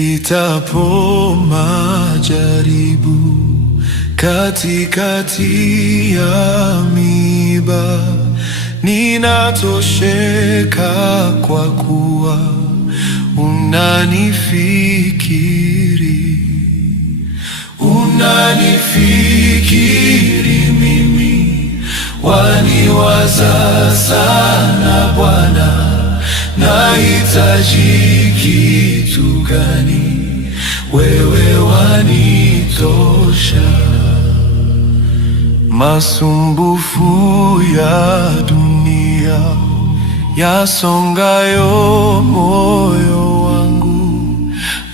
Nipitapo majaribu katikati ya miiba, ninatosheka kwa kuwa unanifikiri. Unanifikiri mimi, waniwaza sana Bwana. Nahitaji kitu gani? Wewe wanitosha. Masumbufu ya dunia yasongayo moyo wangu,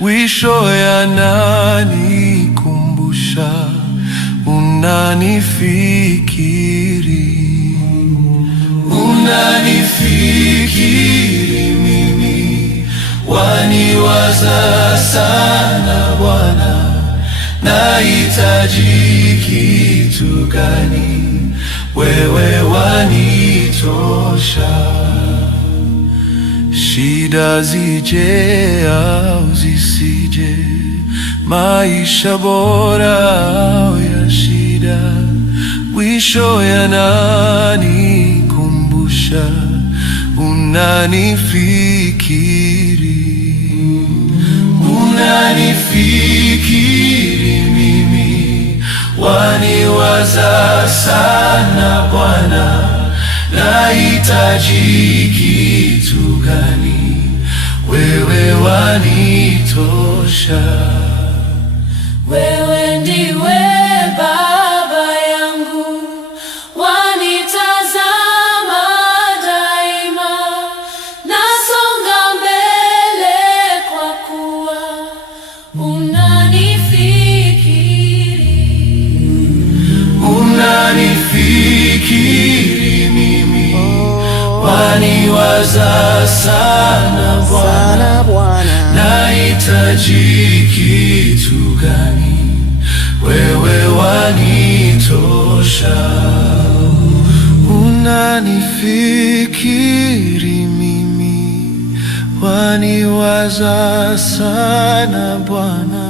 mwisho yananikumbusha unanifikiri. Unanifikiri mimi, waniwaza sana Bwana. Nahitaji kitu gani? Wewe wanitosha. Shida zije au zisije, maisha bora au ya shida, mwisho yananikumbusha unanifikiri. Unanifikiri mimi, waniwaza sana Bwana. Nahitaji kitu gani? Wewe wanitosha. Wewe ndiwe Baba yangu, wanitazama daima. Nasonga mbele kwa kuwa unanifikiri. Unanifikiri mimi, waniwaza sana Bwana. Nahitaji kitu gani? Wewe wanitosha. Unanifikiri mimi, waniwaza sana Bwana.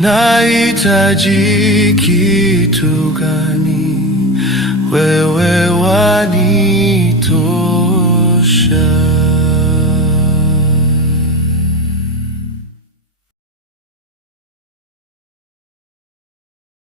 Nahitaji kitu gani? Wewe wanitosha.